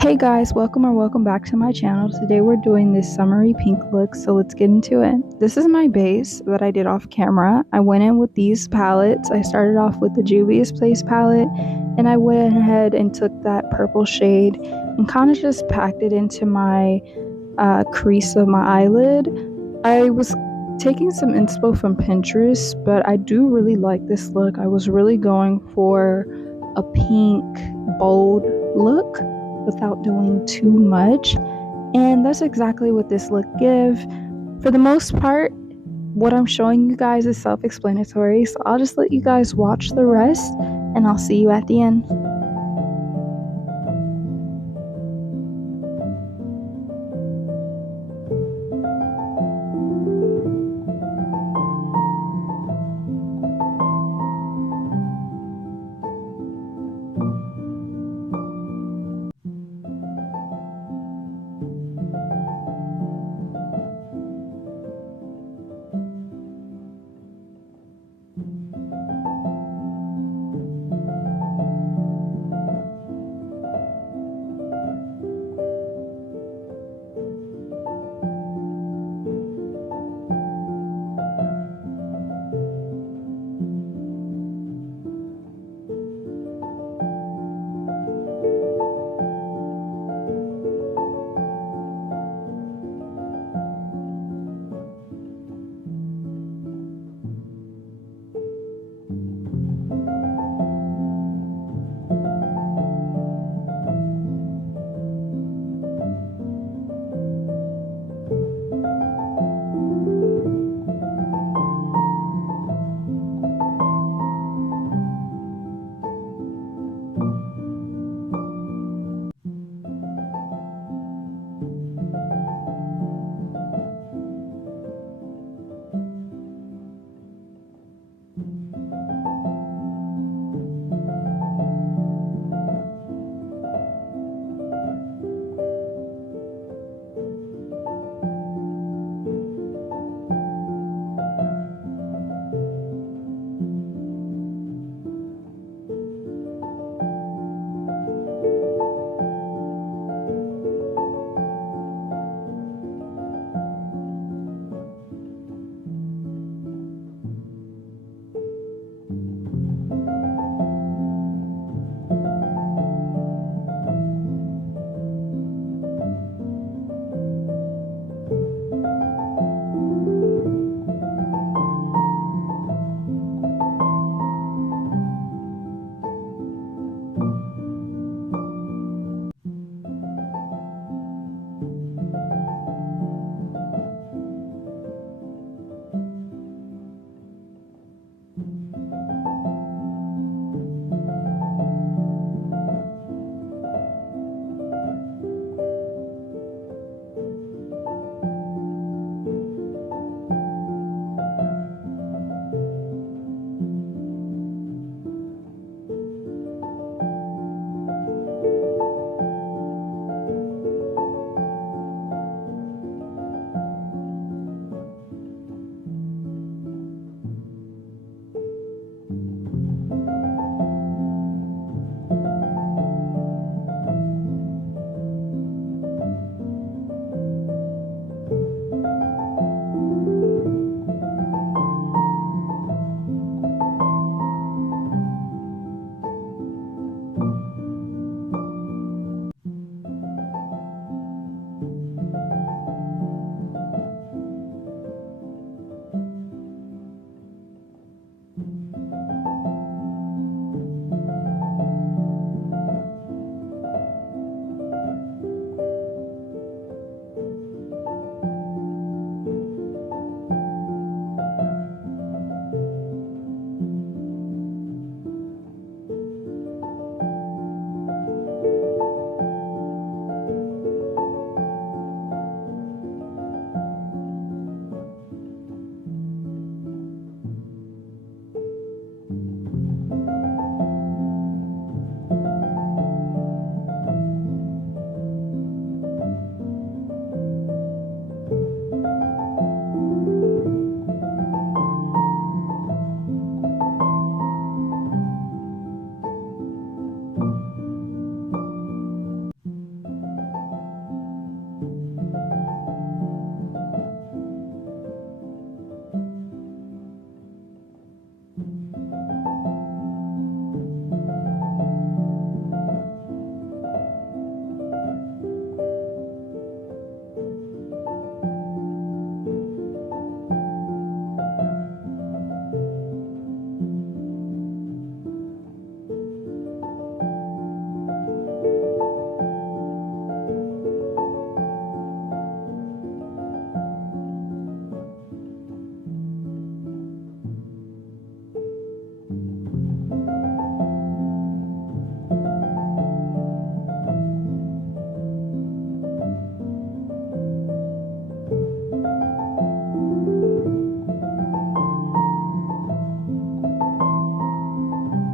Hey guys, welcome back to my channel. Today we're doing this summery pink look, so let's get into it. This is my base that I did off camera. I went in with these palettes. I started off with the Juvia's Place palette, and I went ahead and took that purple shade and kind of just packed it into my crease of my eyelid. I was taking some inspo from Pinterest, but I do really like this look. I was really going for a pink, bold look without doing too much. And that's exactly what this look give. For the most part, what I'm showing you guys is self-explanatory, so I'll just let you guys watch the rest and I'll see you at the end.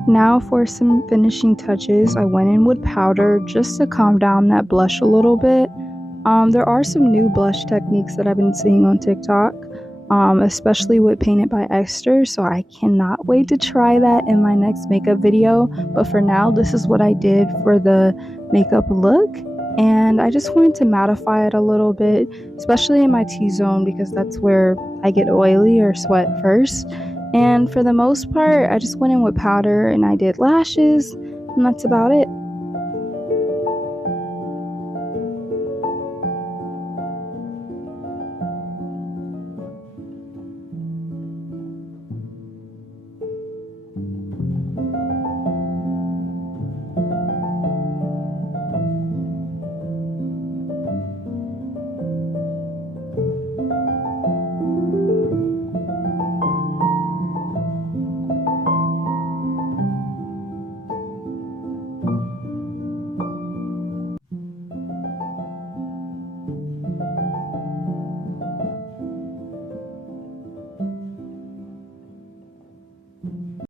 Now for some finishing touches, I went in with powder just to calm down that blush a little bit. There are some new blush techniques that I've been seeing on TikTok, especially with Painted by Esther, so I cannot wait to try that in my next makeup video. But for now, this is what I did for the makeup look, and I just wanted to mattify it a little bit, especially in my T-zone because that's where I get oily or sweat first. And for the most part, I just went in with powder and I did lashes, and that's about it.